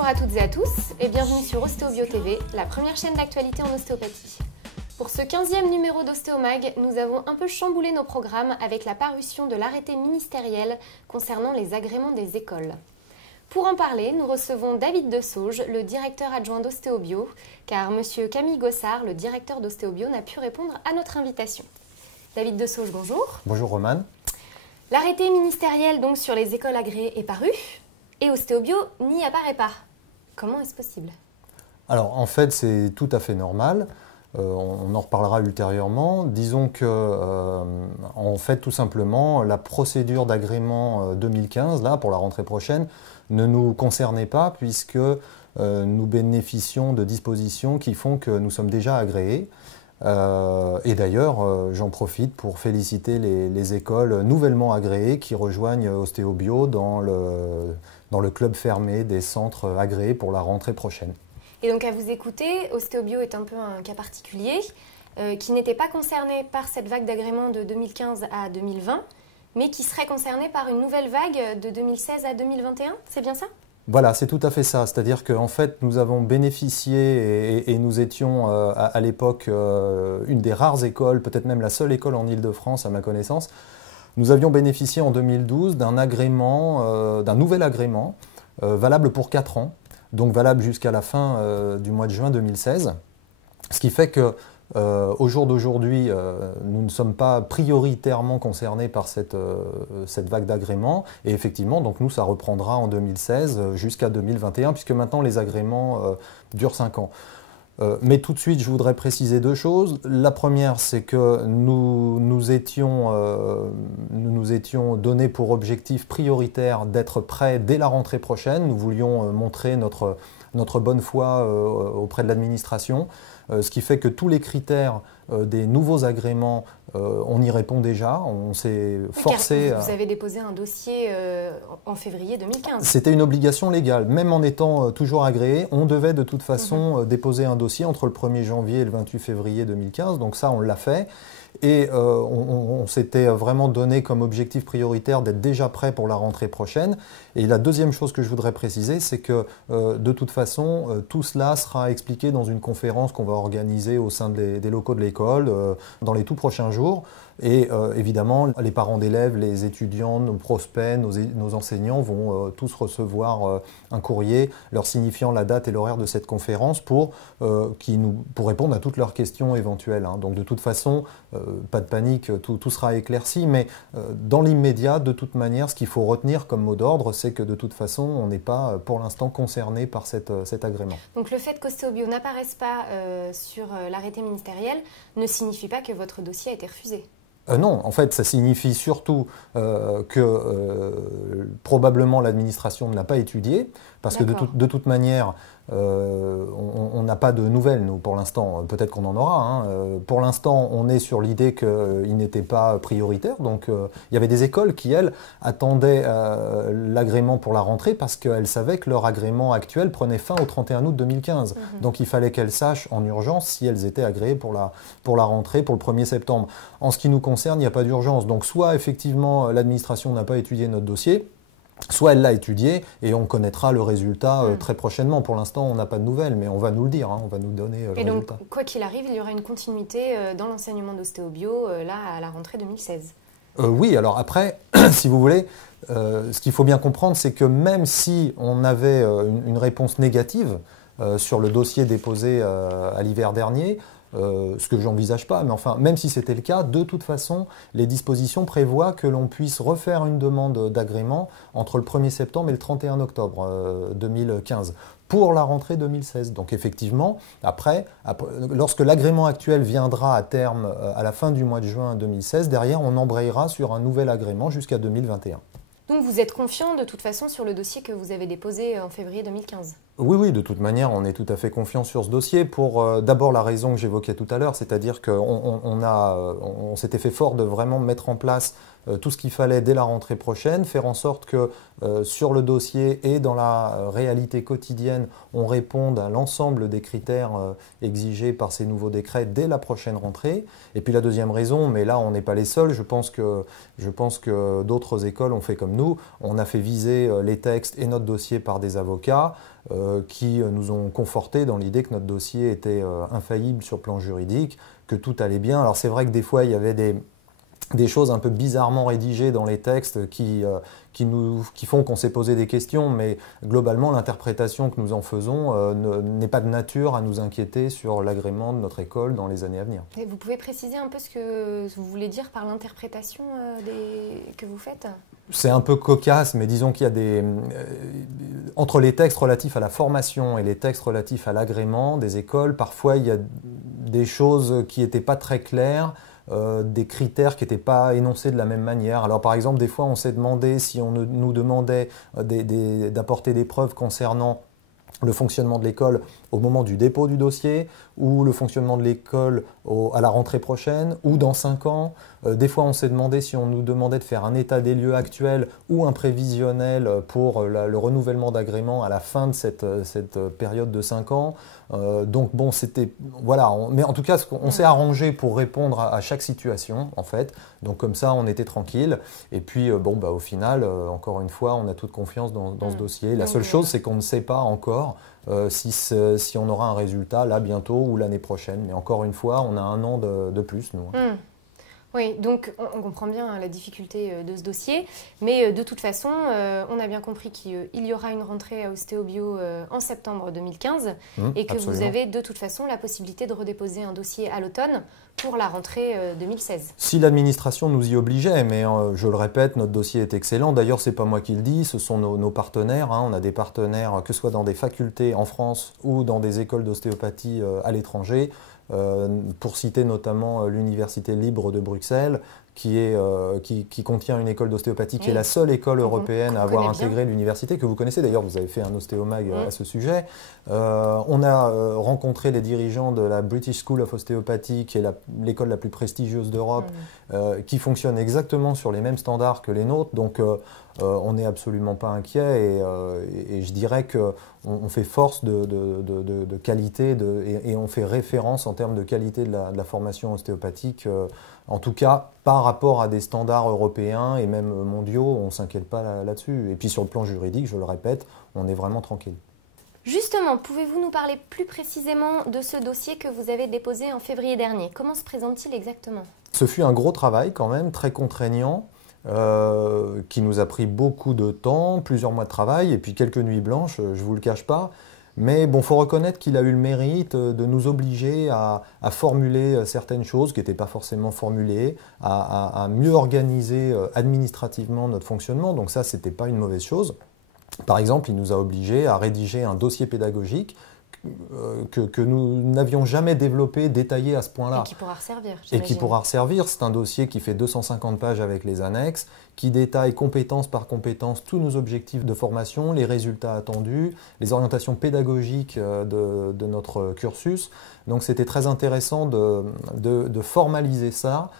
Bonjour à toutes et à tous et bienvenue sur Ostéobio TV, la première chaîne d'actualité en ostéopathie. Pour ce 15e numéro d'Ostéomag, nous avons un peu chamboulé nos programmes avec la parution de l'arrêté ministériel concernant les agréments des écoles. Pour en parler, nous recevons David Desauges, le directeur adjoint d'Ostéobio, car M. Camille Gossard, le directeur d'Ostéobio, n'a pu répondre à notre invitation. David Desauges, bonjour. Bonjour Romane. L'arrêté ministériel donc sur les écoles agréées est paru, et Ostéobio n'y apparaît pas. Comment est-ce possible? Alors en fait c'est tout à fait normal, on en reparlera ultérieurement. Disons que en fait tout simplement la procédure d'agrément 2015 là pour la rentrée prochaine ne nous concernait pas puisque nous bénéficions de dispositions qui font que nous sommes déjà agréés. Et d'ailleurs, j'en profite pour féliciter les écoles nouvellement agréées qui rejoignent Ostéobio dans le club fermé des centres agréés pour la rentrée prochaine. Et donc à vous écouter, Ostéobio est un peu un cas particulier qui n'était pas concerné par cette vague d'agrément de 2015 à 2020, mais qui serait concerné par une nouvelle vague de 2016 à 2021, c'est bien ça ? Voilà, c'est tout à fait ça. C'est-à-dire qu'en fait, nous avons bénéficié et nous étions à l'époque une des rares écoles, peut-être même la seule école en Île-de-France à ma connaissance. Nous avions bénéficié en 2012 d'un agrément, d'un nouvel agrément valable pour 4 ans, donc valable jusqu'à la fin du mois de juin 2016. Ce qui fait que au jour d'aujourd'hui, nous ne sommes pas prioritairement concernés par cette vague d'agréments. Et effectivement, donc nous, ça reprendra en 2016 jusqu'à 2021, puisque maintenant les agréments durent 5 ans. Mais tout de suite, je voudrais préciser 2 choses. La première, c'est que nous nous étions donnés pour objectif prioritaire d'être prêts dès la rentrée prochaine. Nous voulions montrer notre bonne foi auprès de l'administration. Ce qui fait que tous les critères des nouveaux agréments, on y répond déjà. On s'est forcé. Vous avez déposé un dossier en février 2015. C'était une obligation légale. Même en étant toujours agréé, on devait de toute façon déposer un dossier entre le 1er janvier et le 28 février 2015. Donc ça, on l'a fait. Et on s'était vraiment donné comme objectif prioritaire d'être déjà prêt pour la rentrée prochaine. Et la deuxième chose que je voudrais préciser, c'est que de toute façon, tout cela sera expliqué dans une conférence qu'on va organiser au sein des locaux de l'école dans les tout prochains jours. Et évidemment, les parents d'élèves, les étudiants, nos prospects, nos enseignants vont tous recevoir un courrier leur signifiant la date et l'horaire de cette conférence pour répondre à toutes leurs questions éventuelles. Donc de toute façon, pas de panique, tout sera éclairci, mais dans l'immédiat, de toute manière, ce qu'il faut retenir comme mot d'ordre, c'est que de toute façon, on n'est pas pour l'instant concerné par cet agrément. Donc le fait qu'Ostéobio n'apparaisse pas sur l'arrêté ministériel ne signifie pas que votre dossier a été refusé? Non, en fait, ça signifie surtout que probablement l'administration ne l'a pas étudié, parce que de toute manière, on n'a pas de nouvelles, nous, pour l'instant. Peut-être qu'on en aura. Pour l'instant, on est sur l'idée qu'il n'était pas prioritaire. Donc, il y avait des écoles qui, elles, attendaient l'agrément pour la rentrée parce qu'elles savaient que leur agrément actuel prenait fin au 31 août 2015. Donc, il fallait qu'elles sachent en urgence si elles étaient agréées pour la rentrée, pour le 1er septembre. En ce qui nous concerne, il n'y a pas d'urgence. Donc, soit, effectivement, l'administration n'a pas étudié notre dossier, soit elle l'a étudié et on connaîtra le résultat très prochainement. Pour l'instant, on n'a pas de nouvelles, mais on va nous le dire, on va nous donner le résultat. Et donc, quoi qu'il arrive, il y aura une continuité dans l'enseignement d'Ostéobio, là, à la rentrée 2016. Oui, alors après, si vous voulez, ce qu'il faut bien comprendre, c'est que même si on avait une réponse négative sur le dossier déposé à l'hiver dernier, ce que je n'envisage pas, mais enfin, même si c'était le cas, de toute façon, les dispositions prévoient que l'on puisse refaire une demande d'agrément entre le 1er septembre et le 31 octobre 2015 pour la rentrée 2016. Donc effectivement, après lorsque l'agrément actuel viendra à terme à la fin du mois de juin 2016, derrière, on embrayera sur un nouvel agrément jusqu'à 2021. Donc vous êtes confiant de toute façon sur le dossier que vous avez déposé en février 2015 ? Oui, de toute manière, on est tout à fait confiant sur ce dossier pour d'abord la raison que j'évoquais tout à l'heure, c'est-à-dire qu'on s'était fait fort de vraiment mettre en place tout ce qu'il fallait dès la rentrée prochaine, faire en sorte que sur le dossier et dans la réalité quotidienne, on réponde à l'ensemble des critères exigés par ces nouveaux décrets dès la prochaine rentrée. Et puis la deuxième raison, mais là on n'est pas les seuls, je pense que d'autres écoles ont fait comme nous, on a fait viser les textes et notre dossier par des avocats. qui nous ont confortés dans l'idée que notre dossier était infaillible sur le plan juridique, que tout allait bien. Alors c'est vrai que des fois il y avait des choses un peu bizarrement rédigées dans les textes qui font qu'on s'est posé des questions, mais globalement l'interprétation que nous en faisons n'est pas de nature à nous inquiéter sur l'agrément de notre école dans les années à venir. Et vous pouvez préciser un peu ce que vous voulez dire par l'interprétation que vous faites ? C'est un peu cocasse, mais disons qu'il y a entre les textes relatifs à la formation et les textes relatifs à l'agrément des écoles, parfois il y a des choses qui n'étaient pas très claires, des critères qui n'étaient pas énoncés de la même manière. Alors par exemple, des fois on s'est demandé si on nous demandait d'apporter des preuves concernant le fonctionnement de l'école au moment du dépôt du dossier, ou le fonctionnement de l'école à la rentrée prochaine, ou dans 5 ans. Des fois, on s'est demandé si on nous demandait de faire un état des lieux actuel ou un prévisionnel pour le renouvellement d'agrément à la fin de cette période de 5 ans. Donc bon, c'était... Voilà, mais en tout cas, on s'est arrangé pour répondre à chaque situation, en fait. Donc comme ça, on était tranquille. Et puis, au final, encore une fois, on a toute confiance dans ce dossier. La seule chose, c'est qu'on ne sait pas encore si on aura un résultat là bientôt ou l'année prochaine. Mais encore une fois, on a 1 an de plus, nous. Oui, donc on comprend bien la difficulté de ce dossier, mais de toute façon, on a bien compris qu'il y aura une rentrée à Ostéo-Bio en septembre 2015 et que absolument. Vous avez de toute façon la possibilité de redéposer un dossier à l'automne pour la rentrée 2016. Si l'administration nous y obligeait, mais je le répète, notre dossier est excellent. D'ailleurs, ce n'est pas moi qui le dis, ce sont nos partenaires. On a des partenaires, que ce soit dans des facultés en France ou dans des écoles d'ostéopathie à l'étranger. Pour citer notamment l'Université libre de Bruxelles, qui contient une école d'ostéopathie, qui est la seule école européenne à avoir intégré l'université, que vous connaissez d'ailleurs, vous avez fait un ostéomag à ce sujet. On a rencontré les dirigeants de la British School of Osteopathy, qui est l'école la plus prestigieuse d'Europe, qui fonctionne exactement sur les mêmes standards que les nôtres, donc on n'est absolument pas inquiet et je dirais qu'on fait force de qualité et on fait référence en termes de qualité de la formation ostéopathique. En tout cas, par rapport à des standards européens et même mondiaux, on ne s'inquiète pas là-dessus. Et puis sur le plan juridique, je le répète, on est vraiment tranquille. Justement, pouvez-vous nous parler plus précisément de ce dossier que vous avez déposé en février dernier? Comment se présente-t-il exactement? Ce fut un gros travail quand même, très contraignant, qui nous a pris beaucoup de temps, plusieurs mois de travail et puis quelques nuits blanches, je ne vous le cache pas. Mais bon, il faut reconnaître qu'il a eu le mérite de nous obliger à formuler certaines choses qui n'étaient pas forcément formulées, à mieux organiser administrativement notre fonctionnement. Donc ça, ce n'était pas une mauvaise chose. Par exemple, il nous a obligés à rédiger un dossier pédagogique que nous n'avions jamais développé, détaillé à ce point-là. Et qui pourra resservir. Et qui pourra resservir. C'est un dossier qui fait 250 pages avec les annexes, qui détaille compétence par compétence tous nos objectifs de formation, les résultats attendus, les orientations pédagogiques de notre cursus. Donc c'était très intéressant de formaliser ça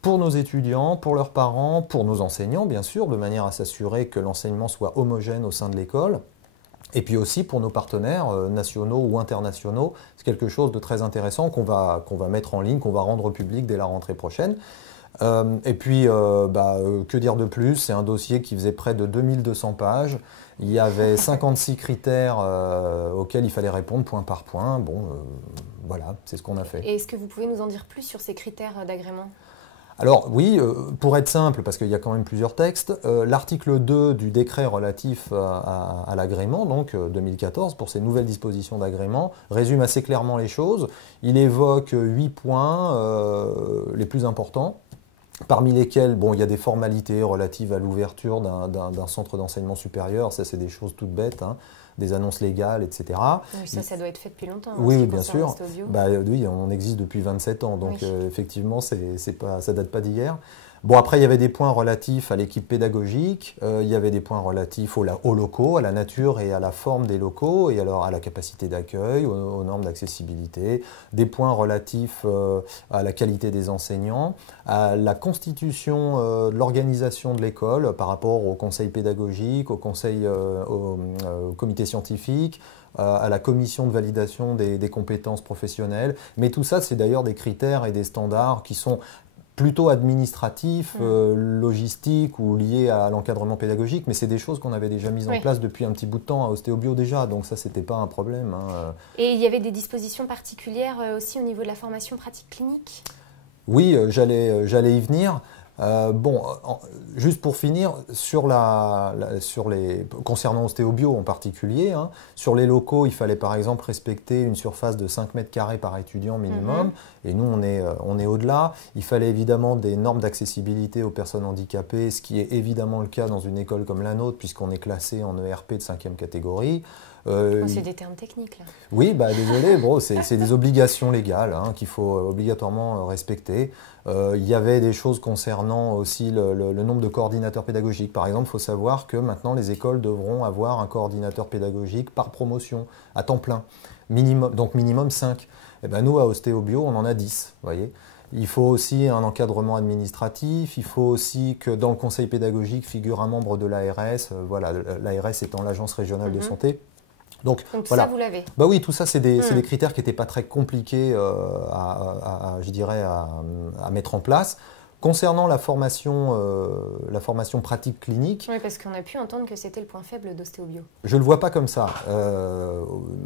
pour nos étudiants, pour leurs parents, pour nos enseignants, bien sûr, de manière à s'assurer que l'enseignement soit homogène au sein de l'école. Et puis aussi pour nos partenaires nationaux ou internationaux, c'est quelque chose de très intéressant qu'on va mettre en ligne, qu'on va rendre public dès la rentrée prochaine. Et puis, que dire de plus? C'est un dossier qui faisait près de 2200 pages. Il y avait 56 critères auxquels il fallait répondre point par point. Bon, voilà, c'est ce qu'on a fait. Et est-ce que vous pouvez nous en dire plus sur ces critères d'agrément? Alors oui, pour être simple, parce qu'il y a quand même plusieurs textes, l'article 2 du décret relatif à l'agrément, donc 2014, pour ces nouvelles dispositions d'agrément, résume assez clairement les choses. Il évoque 8 points les plus importants, parmi lesquels il y a des formalités relatives à l'ouverture d'un centre d'enseignement supérieur, ça c'est des choses toutes bêtes, des annonces légales, etc. Oui, ça doit être fait depuis longtemps. Oui, bien sûr. Oui, on existe depuis 27 ans, donc effectivement, ça date pas d'hier. Bon, après, il y avait des points relatifs à l'équipe pédagogique, il y avait des points relatifs aux locaux, à la nature et à la forme des locaux, et alors à la capacité d'accueil, aux normes d'accessibilité, des points relatifs à la qualité des enseignants, à la constitution de l'organisation de l'école par rapport au conseil pédagogique, au comité scientifique, à la commission de validation des compétences professionnelles. Mais tout ça, c'est d'ailleurs des critères et des standards qui sont plutôt administratifs, logistiques ou liés à l'encadrement pédagogique, mais c'est des choses qu'on avait déjà mises en place depuis un petit bout de temps à Ostéobio déjà, donc ça c'était pas un problème. Et il y avait des dispositions particulières aussi au niveau de la formation pratique clinique? Oui, j'allais y venir. Juste pour finir, concernant Ostéobio en particulier, sur les locaux, il fallait par exemple respecter une surface de 5 mètres carrés par étudiant minimum, et nous on est au-delà. Il fallait évidemment des normes d'accessibilité aux personnes handicapées, ce qui est évidemment le cas dans une école comme la nôtre, puisqu'on est classé en ERP de 5e catégorie. C'est des termes techniques là. Oui, désolé, c'est des obligations légales qu'il faut obligatoirement respecter. Il y avait des choses concernant aussi le nombre de coordinateurs pédagogiques. Par exemple, il faut savoir que maintenant les écoles devront avoir un coordinateur pédagogique par promotion, à temps plein, donc minimum 5. Et nous, à Ostéobio, on en a 10, voyez. Il faut aussi un encadrement administratif, il faut aussi que dans le conseil pédagogique figure un membre de l'ARS, l'ARS étant l'Agence régionale de santé. Donc tout ça, vous l'avez? Oui, tout ça, c'est des critères qui n'étaient pas très compliqués à mettre en place. Concernant la formation pratique clinique... Oui, parce qu'on a pu entendre que c'était le point faible d'Ostéobio. Je ne le vois pas comme ça.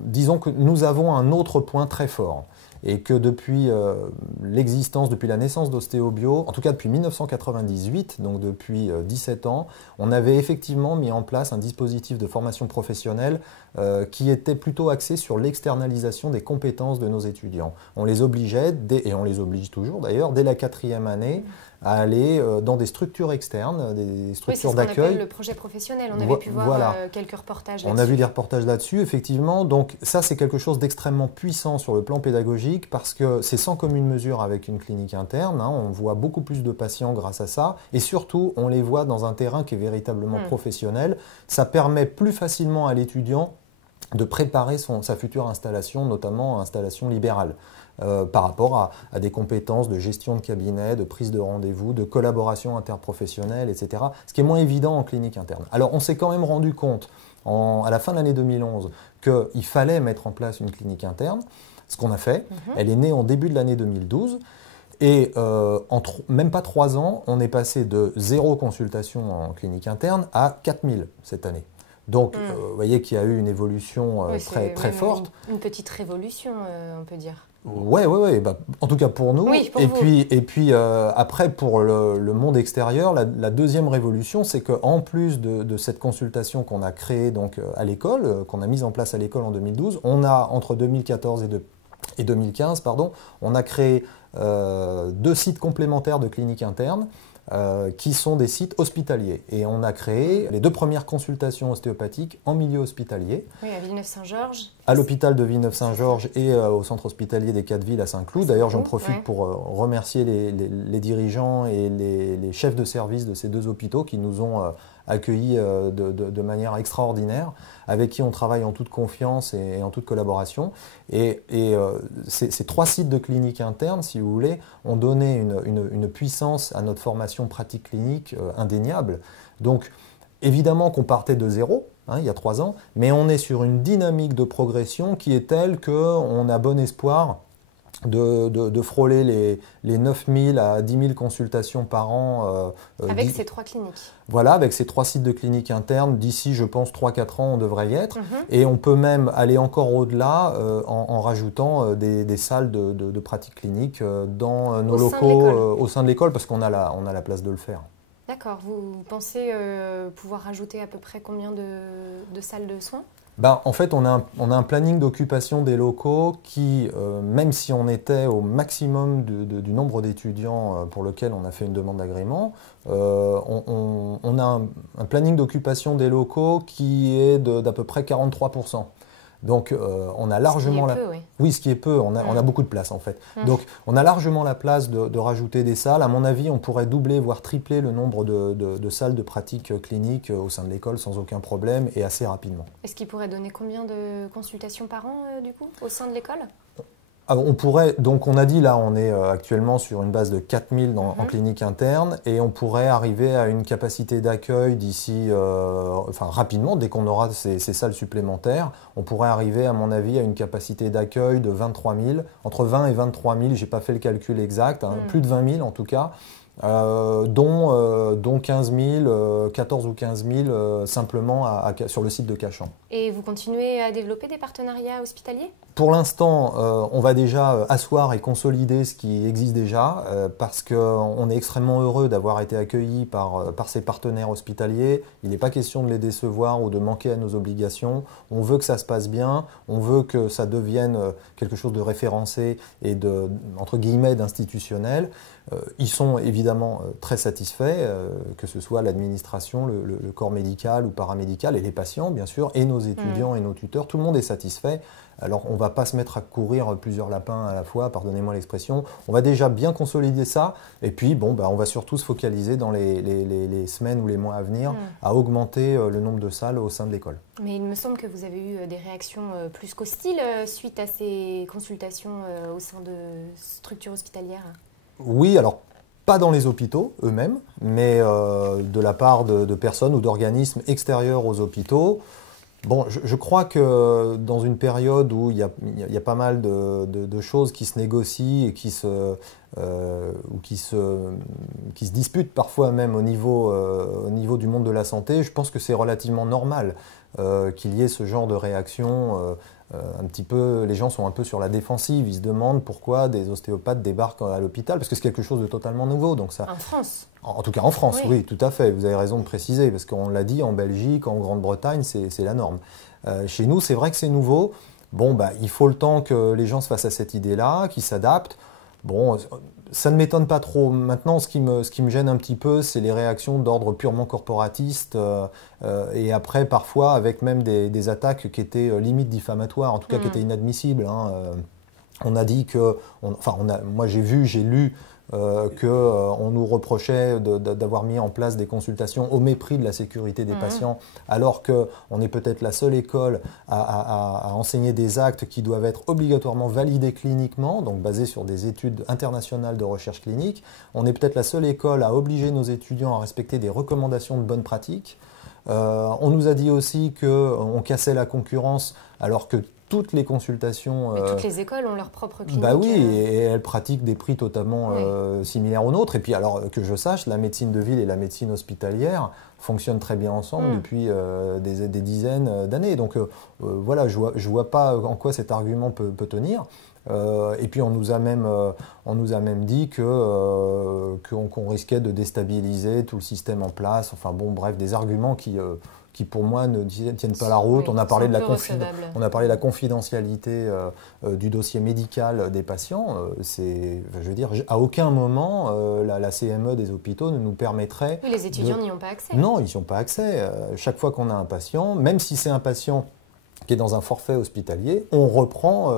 Disons que nous avons un autre point très fort. Et que depuis depuis la naissance d'Ostéobio, en tout cas depuis 1998, donc depuis 17 ans, on avait effectivement mis en place un dispositif de formation professionnelle qui était plutôt axé sur l'externalisation des compétences de nos étudiants. On les obligeait, et on les oblige toujours d'ailleurs, dès la 4e année, à aller dans des structures externes, des structures d'accueil. C'est ce qu'on appelle le projet professionnel. On avait pu voir quelques reportages là-dessus. On a vu des reportages là-dessus, effectivement. Donc ça, c'est quelque chose d'extrêmement puissant sur le plan pédagogique parce que c'est sans commune mesure avec une clinique interne. On voit beaucoup plus de patients grâce à ça. Et surtout, on les voit dans un terrain qui est véritablement professionnel. Ça permet plus facilement à l'étudiant de préparer sa future installation, notamment installation libérale. Par rapport à des compétences de gestion de cabinet, de prise de rendez-vous, de collaboration interprofessionnelle, etc. Ce qui est moins évident en clinique interne. Alors on s'est quand même rendu compte à la fin de l'année 2011 qu'il fallait mettre en place une clinique interne, ce qu'on a fait. Elle est née en début de l'année 2012. Et même pas 3 ans, on est passé de 0 consultation en clinique interne à 4000 cette année. Donc, vous voyez qu'il y a eu une évolution très forte. Une petite révolution, on peut dire. Ouais. En tout cas pour nous. Oui, pour et, vous. Puis, après, pour le monde extérieur, la deuxième révolution, c'est qu'en plus de cette consultation qu'on a créée donc, à l'école, qu'on a mise en place à l'école en 2012, on a, entre 2014 et 2015, on a créé 2 sites complémentaires de cliniques internes, qui sont des sites hospitaliers. Et on a créé les 2 premières consultations ostéopathiques en milieu hospitalier. Oui, à Villeneuve-Saint-Georges. À l'hôpital de Villeneuve-Saint-Georges et au centre hospitalier des 4 villes à Saint-Cloud. D'ailleurs, j'en profite pour remercier les dirigeants et les chefs de service de ces 2 hôpitaux qui nous ont accueillis de manière extraordinaire, avec qui on travaille en toute confiance et en toute collaboration. Et ces 3 sites de clinique interne, si vous voulez, ont donné une puissance à notre formation pratique clinique indéniable. Donc, évidemment qu'on partait de 0, il y a 3 ans, mais on est sur une dynamique de progression qui est telle qu'on a bon espoir de frôler les 9000 à 10 000 consultations par an. Avec ces 3 cliniques. Voilà, avec ces 3 sites de cliniques internes, d'ici, je pense, 3-4 ans, on devrait y être. Et on peut même aller encore au-delà en rajoutant des salles de pratique clinique dans nos locaux au sein de l'école, parce qu'on a la place de le faire. D'accord. Vous pensez pouvoir rajouter à peu près combien de salles de soins ? En fait, on a un planning d'occupation des locaux qui, même si on était au maximum du nombre d'étudiants pour lequel on a fait une demande d'agrément, on a un planning d'occupation des locaux qui est d'à peu près 43%. Donc, on a largement ce qui est peu, on a beaucoup de place en fait. Donc, on a largement la place de rajouter des salles. À mon avis, on pourrait doubler, voire tripler le nombre de salles de pratique clinique au sein de l'école sans aucun problème et assez rapidement. Est-ce qu'il pourrait donner combien de consultations par an du coup au sein de l'école ? On pourrait, donc on a dit là, on est actuellement sur une base de 4000 en clinique interne et on pourrait arriver à une capacité d'accueil d'ici, enfin rapidement, dès qu'on aura ces salles supplémentaires, on pourrait arriver à mon avis à une capacité d'accueil de 23 000, entre 20 et 23 000, j'ai pas fait le calcul exact, plus de 20 000 en tout cas. Dont 15 000, 14 ou 15 000 simplement sur le site de Cachan. Et vous continuez à développer des partenariats hospitaliers ? Pour l'instant, on va déjà asseoir et consolider ce qui existe déjà parce qu'on est extrêmement heureux d'avoir été accueillis par ces partenaires hospitaliers. Il n'est pas question de les décevoir ou de manquer à nos obligations. On veut que ça se passe bien, on veut que ça devienne quelque chose de référencé et entre guillemets d'institutionnel. Ils sont évidemment très satisfaits, que ce soit l'administration, le corps médical ou paramédical et les patients bien sûr, et nos étudiants et nos tuteurs. Tout le monde est satisfait. Alors on ne va pas se mettre à courir plusieurs lapins à la fois, pardonnez-moi l'expression. On va déjà bien consolider ça et puis bon, on va surtout se focaliser dans les semaines ou les mois à venir à augmenter le nombre de salles au sein de l'école. Mais il me semble que vous avez eu des réactions plus qu'hostiles suite à ces consultations au sein de structures hospitalières. Oui, alors pas dans les hôpitaux eux-mêmes, mais de la part de personnes ou d'organismes extérieurs aux hôpitaux. Bon, je crois que dans une période où il y a pas mal de choses qui se négocient et qui se disputent parfois même au niveau du monde de la santé, je pense que c'est relativement normal qu'il y ait ce genre de réaction. Un petit peu, les gens sont un peu sur la défensive, ils se demandent pourquoi des ostéopathes débarquent à l'hôpital, parce que c'est quelque chose de totalement nouveau. Donc ça, en France. En tout cas en France, oui, tout à fait. Vous avez raison de préciser, parce qu'on l'a dit, en Belgique, en Grande-Bretagne, c'est la norme. Chez nous, c'est vrai que c'est nouveau. Bon, il faut le temps que les gens se fassent à cette idée-là, qu'ils s'adaptent. Bon, ça ne m'étonne pas trop. Maintenant, ce qui me gêne un petit peu, c'est les réactions d'ordre purement corporatiste et après, parfois, avec même des attaques qui étaient limite diffamatoires, en tout cas qui étaient inadmissibles. On a dit que... moi, j'ai lu qu'on nous reprochait d'avoir mis en place des consultations au mépris de la sécurité des patients, alors qu'on est peut-être la seule école à enseigner des actes qui doivent être obligatoirement validés cliniquement, donc basés sur des études internationales de recherche clinique. On est peut-être la seule école à obliger nos étudiants à respecter des recommandations de bonne pratique. On nous a dit aussi qu'on cassait la concurrence, alors que toutes les consultations... Mais toutes les écoles ont leur propre clinique. Bah oui, et elles pratiquent des prix totalement similaires aux nôtres. Et puis alors que je sache, la médecine de ville et la médecine hospitalière fonctionnent très bien ensemble depuis des dizaines d'années. Donc voilà, je vois pas en quoi cet argument peut tenir. Et puis on nous a même dit qu'on risquait de déstabiliser tout le système en place. Enfin bon, bref, des arguments qui pour moi ne tiennent pas la route. On a parlé de la confidentialité du dossier médical des patients. Je veux dire, à aucun moment la CME des hôpitaux ne nous permettrait... Oui, les étudiants n'y ont pas accès. Non, ils n'y ont pas accès. Chaque fois qu'on a un patient, même si c'est un patient qui est dans un forfait hospitalier, on reprend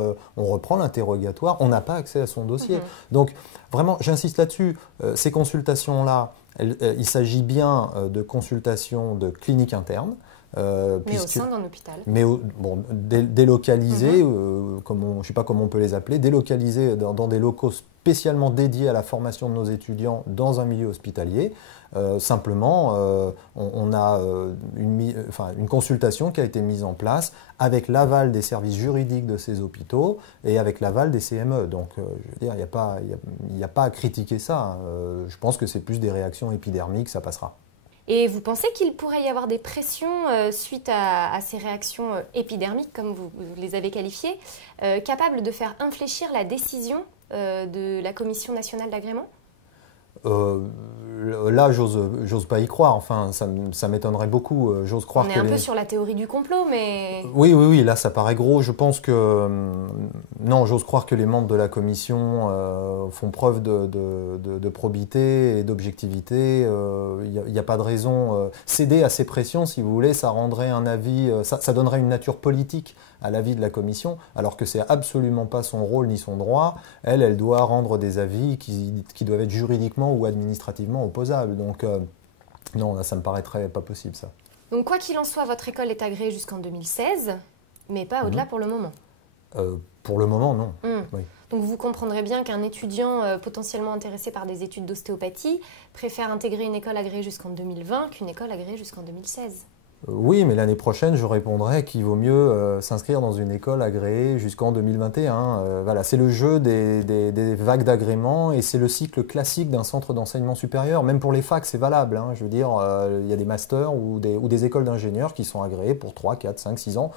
l'interrogatoire, on n'a pas accès à son dossier. Donc vraiment, j'insiste là-dessus, ces consultations-là, il s'agit bien de consultations de clinique interne. Mais au sein d'un hôpital. Mais délocalisées, je ne sais pas comment on peut les appeler, délocalisées dans des locaux spécialement dédiés à la formation de nos étudiants dans un milieu hospitalier. Simplement, on a une consultation qui a été mise en place avec l'aval des services juridiques de ces hôpitaux et avec l'aval des CME. Donc, je veux dire, il n'y a pas à critiquer ça. Je pense que c'est plus des réactions épidermiques, ça passera. Et vous pensez qu'il pourrait y avoir des pressions suite à ces réactions épidermiques, comme vous les avez qualifiées, capables de faire infléchir la décision de la Commission nationale d'agrément ? Là, j'ose pas y croire. Enfin, ça m'étonnerait beaucoup. J'ose croire On est un peu sur la théorie du complot, mais... Oui, là, ça paraît gros. Je pense que... non, j'ose croire que les membres de la commission font preuve de probité et d'objectivité. Il n'y a pas de raison. Céder à ces pressions, si vous voulez, ça rendrait un avis... ça donnerait une nature politique à l'avis de la commission, alors que c'est absolument pas son rôle ni son droit. Elle doit rendre des avis qui doivent être juridiquement ou administrativement opposables. Donc non, ça me paraîtrait pas possible, ça. Donc quoi qu'il en soit, votre école est agréée jusqu'en 2016, mais pas au-delà pour le moment. Pour le moment, non. Oui. Donc vous comprendrez bien qu'un étudiant potentiellement intéressé par des études d'ostéopathie préfère intégrer une école agréée jusqu'en 2020 qu'une école agréée jusqu'en 2016. Oui, mais l'année prochaine, je répondrai qu'il vaut mieux s'inscrire dans une école agréée jusqu'en 2021. Voilà, c'est le jeu des vagues d'agrément et c'est le cycle classique d'un centre d'enseignement supérieur. Même pour les facs, c'est valable. Je veux dire, il y a des masters ou des écoles d'ingénieurs qui sont agréées pour 3, 4, 5, 6 ans.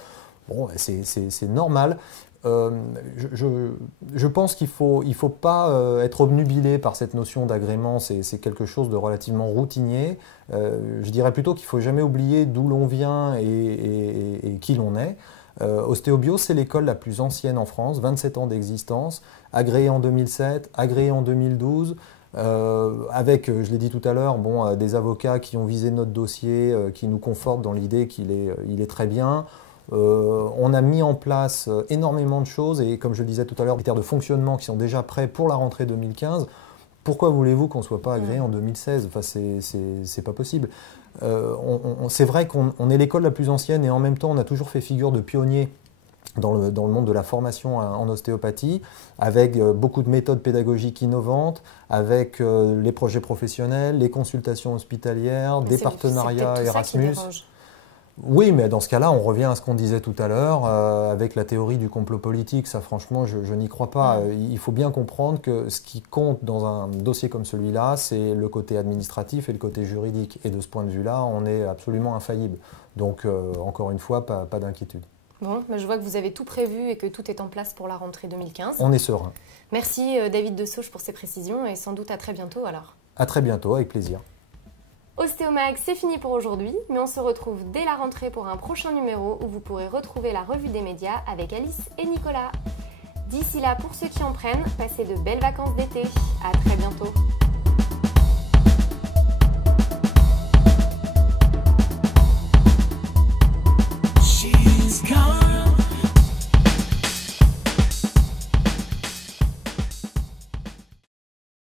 Bon, c'est normal. Je pense qu'il ne faut pas être obnubilé par cette notion d'agrément, c'est quelque chose de relativement routinier. Je dirais plutôt qu'il ne faut jamais oublier d'où l'on vient et qui l'on est. Ostéobio, c'est l'école la plus ancienne en France, 27 ans d'existence, agréée en 2007, agréée en 2012. Avec, je l'ai dit tout à l'heure, des avocats qui ont visé notre dossier, qui nous confortent dans l'idée qu'il est très bien. On a mis en place énormément de choses et comme je le disais tout à l'heure, des critères de fonctionnement qui sont déjà prêts pour la rentrée 2015. Pourquoi voulez-vous qu'on ne soit pas agréé en 2016 ? Enfin, c'est pas possible. C'est vrai qu'on est l'école la plus ancienne et en même temps on a toujours fait figure de pionnier dans le monde de la formation en ostéopathie, avec beaucoup de méthodes pédagogiques innovantes, avec les projets professionnels, les consultations hospitalières, des partenariats Erasmus. Oui, mais dans ce cas-là, on revient à ce qu'on disait tout à l'heure, avec la théorie du complot politique. Ça, franchement, je n'y crois pas. Il faut bien comprendre que ce qui compte dans un dossier comme celui-là, c'est le côté administratif et le côté juridique. Et de ce point de vue-là, on est absolument infaillible. Donc, encore une fois, pas d'inquiétude. Bon, je vois que vous avez tout prévu et que tout est en place pour la rentrée 2015. On est serein. Merci David Dessauge pour ces précisions et sans doute à très bientôt alors. À très bientôt, avec plaisir. Ostéomag, c'est fini pour aujourd'hui, mais on se retrouve dès la rentrée pour un prochain numéro où vous pourrez retrouver la revue des médias avec Alice et Nicolas. D'ici là, pour ceux qui en prennent, passez de belles vacances d'été. À très bientôt.